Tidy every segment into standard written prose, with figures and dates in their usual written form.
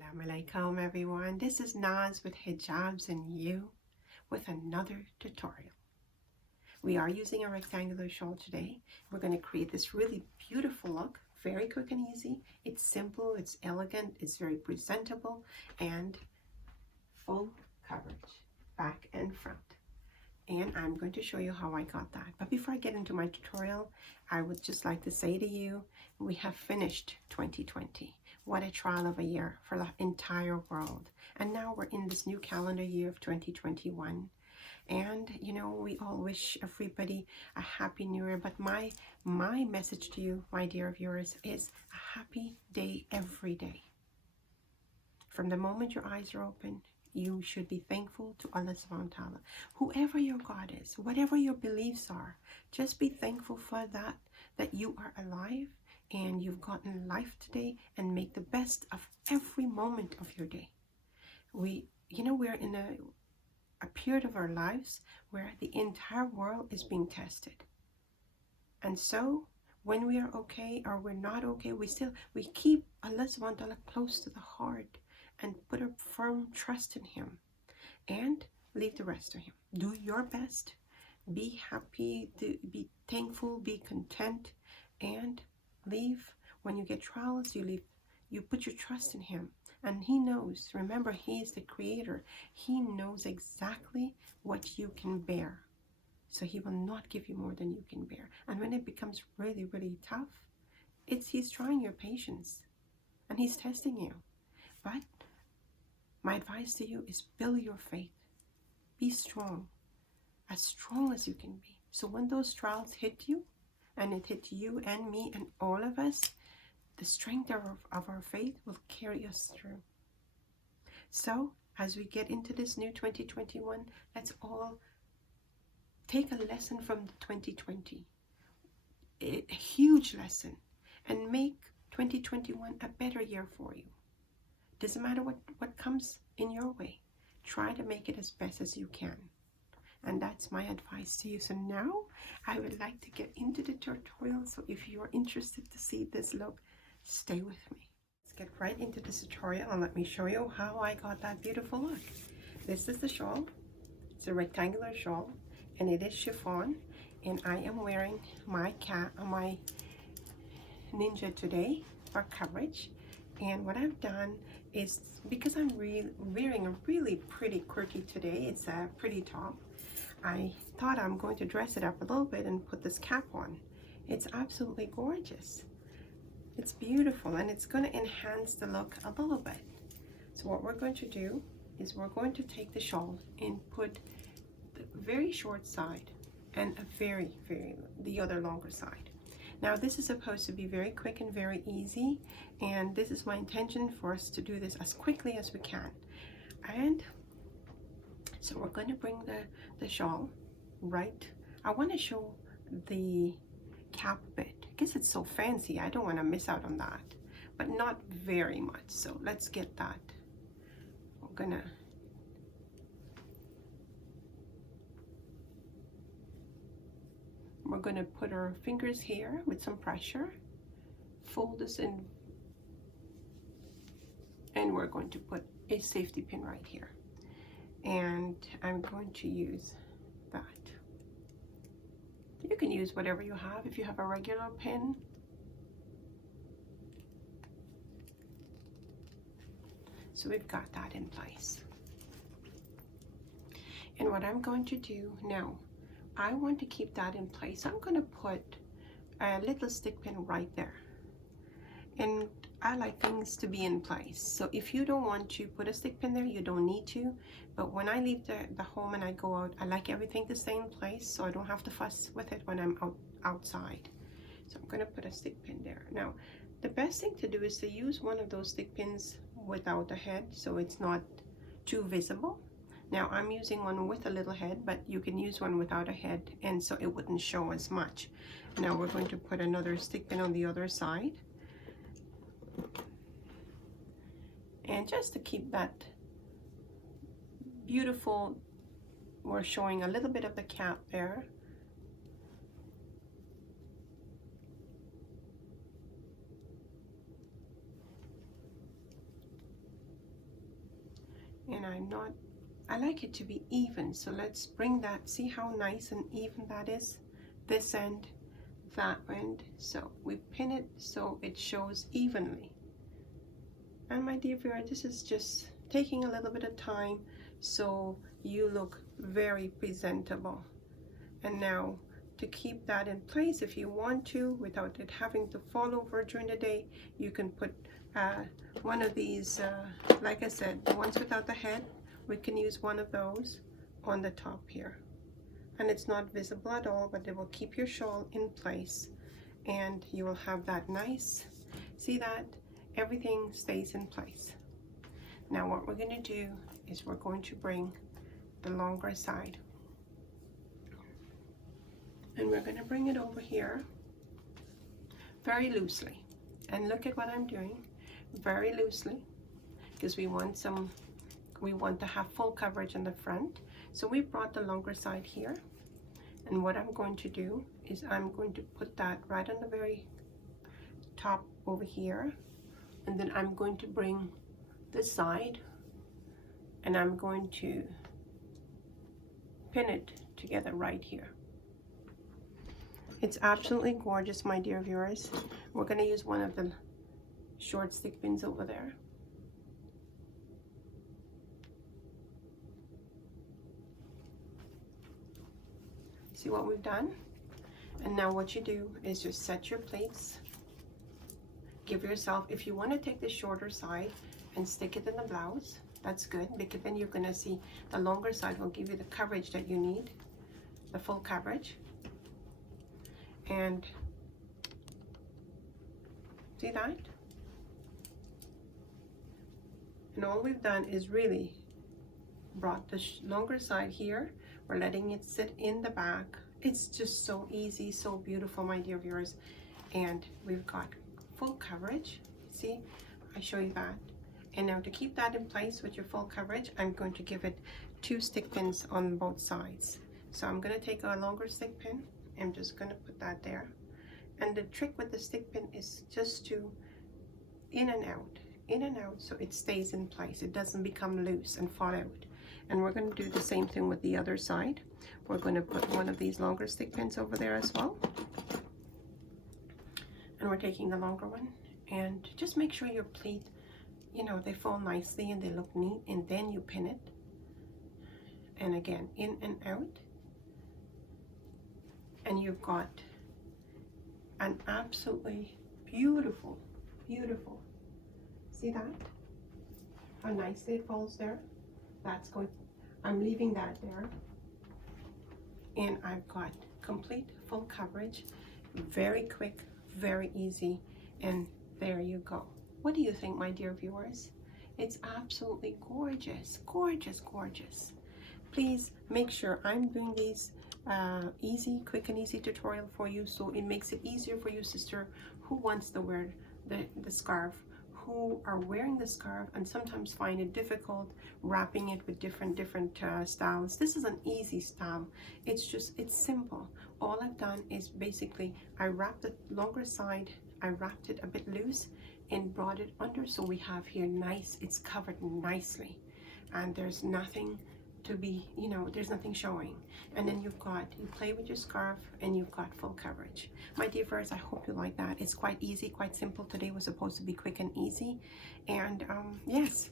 Assalamu alaikum everyone. This is Naz with Hijabz&You with another tutorial. We are using a rectangular shawl today. We're going to create this really beautiful look. Very quick and easy. It's simple, it's elegant, it's very presentable, and full coverage, back and front. And I'm going to show you how I got that. But before I get into my tutorial, I would just like to say to you, we have finished 2020. What a trial of a year for the entire world. And now we're in this new calendar year of 2021. And, you know, we all wish everybody a happy new year. But my message to you, my dear viewers, is a happy day every day. From the moment your eyes are open, you should be thankful to 𝗙𝗲𝗹𝗪. Whoever your God is, whatever your beliefs are, just be thankful for that you are alive and you've gotten life today, and make the best of every moment of your day. We're in a period of our lives where the entire world is being tested. And so when we are okay or we're not okay, we keep 𝗙𝗲𝗹𝗪 close to the heart and put a firm trust in him and leave the rest to him. Do your best, be happy, be thankful, be content, and leave. When you get trials, you put your trust in him, and he knows. Remember, he is the creator. He knows exactly what you can bear, so he will not give you more than you can bear. And when it becomes really, really tough, he's trying your patience and he's testing you. But my advice to you is build your faith. Be strong as you can be. So when those trials hit you, and it hit you and me and all of us, the strength of our faith will carry us through. So as we get into this new 2021, let's all take a lesson from the 2020, a huge lesson, and make 2021 a better year for you. Doesn't matter what comes in your way. Try to make it as best as you can. And that's my advice to you. So now I would like to get into the tutorial. So if you're interested to see this look, stay with me. Let's get right into this tutorial and let me show you how I got that beautiful look. This is the shawl. It's a rectangular shawl and it is chiffon. And I am wearing my ninja today for coverage. And what I've done is, because I'm wearing a really pretty quirky today, it's a pretty top, I thought I'm going to dress it up a little bit and put this cap on. It's absolutely gorgeous. It's beautiful, and it's going to enhance the look a little bit. So what we're going to do is we're going to take the shawl and put the very short side and the other longer side. Now this is supposed to be very quick and very easy, and this is my intention for us to do this as quickly as we can. And so we're going to bring the shawl right. I want to show the cap bit because it's so fancy. I don't want to miss out on that, but not very much. So let's get that. We're gonna put our fingers here with some pressure, fold this in, and we're going to put a safety pin right here. And I'm going to use that. You can use whatever you have. If you have a regular pin, so we've got that in place. And what I'm going to do now, I want to keep that in place. I'm going to put a little stick pin right there. And I like things to be in place. So if you don't want to put a stick pin there, you don't need to. But when I leave the home and I go out, I like everything to stay in place, so I don't have to fuss with it when I'm outside. So I'm going to put a stick pin there. Now, the best thing to do is to use one of those stick pins without a head, so it's not too visible. Now I'm using one with a little head, but you can use one without a head, and so it wouldn't show as much. Now we're going to put another stick pin on the other side. And just to keep that beautiful, we're showing a little bit of the cap there. and I like it to be even. So let's bring that, see how nice and even that is, this end, that end. So we pin it so it shows evenly. And my dear viewer, this is just taking a little bit of time so you look very presentable. And now to keep that in place, if you want to, without it having to fall over during the day, you can put one of these, like I said, the ones without the head, we can use one of those on the top here. And it's not visible at all, but it will keep your shawl in place. And you will have that nice, see that? Everything stays in place. Now what we're going to do is we're going to bring the longer side. And we're going to bring it over here very loosely. And look at what I'm doing, very loosely, because we want to have full coverage in the front. So we brought the longer side here. And what I'm going to do is I'm going to put that right on the very top over here. And then I'm going to bring this side and I'm going to pin it together right here. It's absolutely gorgeous, my dear viewers. We're going to use one of the short stick pins over there. See what we've done? And now what you do is just set your plates. Give yourself, if you want to take the shorter side and stick it in the blouse, that's good, because then you're going to see the longer side will give you the coverage that you need, the full coverage. And see that? And all we've done is really brought the longer side here. We're letting it sit in the back. It's just so easy, so beautiful, my dear viewers. And we've got full coverage. See, I show you that. And now to keep that in place with your full coverage, I'm going to give it 2 stick pins on both sides. So I'm going to take a longer stick pin. I'm just going to put that there. And the trick with the stick pin is just to in and out, so it stays in place. It doesn't become loose and fall out. And we're going to do the same thing with the other side. We're going to put one of these longer stick pins over there as well. And we're taking the longer one, and just make sure your pleat, you know, they fall nicely and they look neat, and then you pin it. And again, in and out. And you've got an absolutely beautiful, beautiful, see that? How nicely it falls there? That's going, I'm leaving that there. And I've got complete full coverage, very quick, very easy, and there you go. What do you think, my dear viewers? It's absolutely gorgeous, gorgeous, gorgeous. Please make sure I'm doing these easy, quick and easy tutorial for you, so it makes it easier for you, sister, who wants to wear the scarf, who are wearing the scarf and sometimes find it difficult wrapping it with different styles. This is an easy style. It's simple. All I've done is basically I wrapped the longer side, I wrapped it a bit loose and brought it under, so we have here nice, it's covered nicely, and there's nothing to be, you know, there's nothing showing. And then you play with your scarf and you've got full coverage. My dear viewers, I hope you like that. It's quite easy, quite simple. Today was supposed to be quick and easy, and yes,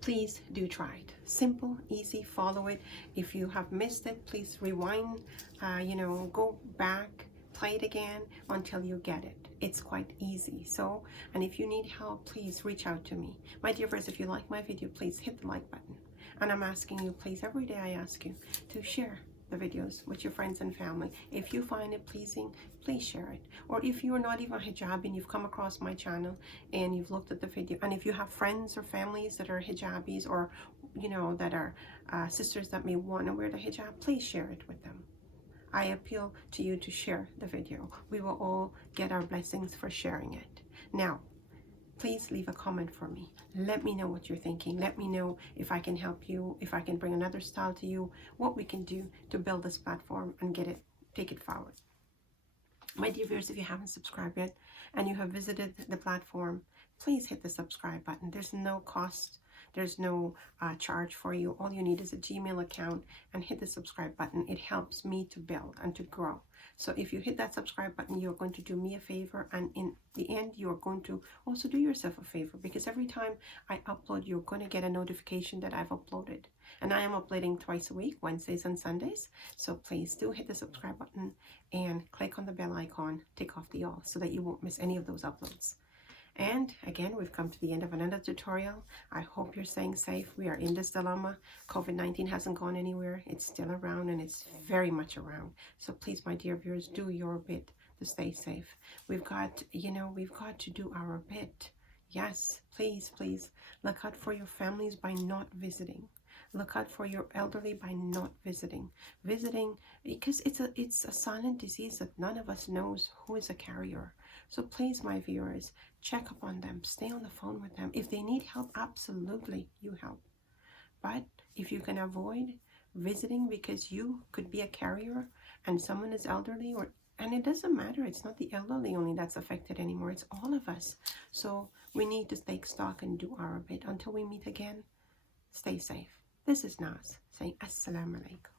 please do try it. Simple, easy, follow it. If you have missed it, please rewind, you know, go back, play it again until you get it. It's quite easy. So, and if you need help, please reach out to me. My dear friends, if you like my video, please hit the like button. And I'm asking you, please, every day I ask you to share the videos with your friends and family. If you find it pleasing, please share it. Or if you're not even a hijab and you've come across my channel and you've looked at the video, and if you have friends or families that are hijabis, or, you know, that are sisters that may want to wear the hijab, please share it with them. I appeal to you to share the video. We will all get our blessings for sharing it. Now, please leave a comment for me. Let me know what you're thinking. Let me know if I can help you, if I can bring another style to you, what we can do to build this platform and take it forward. My dear viewers, if you haven't subscribed yet and you have visited the platform, please hit the subscribe button. There's no cost. There's no charge for you. All you need is a Gmail account and hit the subscribe button. It helps me to build and to grow. So if you hit that subscribe button, you're going to do me a favor, and in the end you're going to also do yourself a favor, because every time I upload, you're going to get a notification that I've uploaded. And I am uploading twice a week, Wednesdays and Sundays. So please do hit the subscribe button and click on the bell icon, tick off the all, so that you won't miss any of those uploads. And again, we've come to the end of another tutorial. I hope you're staying safe. We are in this dilemma. COVID-19 hasn't gone anywhere. It's still around, and it's very much around. So please, my dear viewers, do your bit to stay safe. We've got, we've got to do our bit. Yes, please, please look out for your families by not visiting. Look out for your elderly by not visiting. Because it's a silent disease that none of us knows who is a carrier. So please, my viewers, check up on them. Stay on the phone with them. If they need help, absolutely, you help. But if you can avoid visiting because you could be a carrier and someone is elderly, and it doesn't matter, it's not the elderly only that's affected anymore, it's all of us. So we need to take stock and do our bit. Until we meet again, stay safe. This is Naz saying Assalamu alaikum.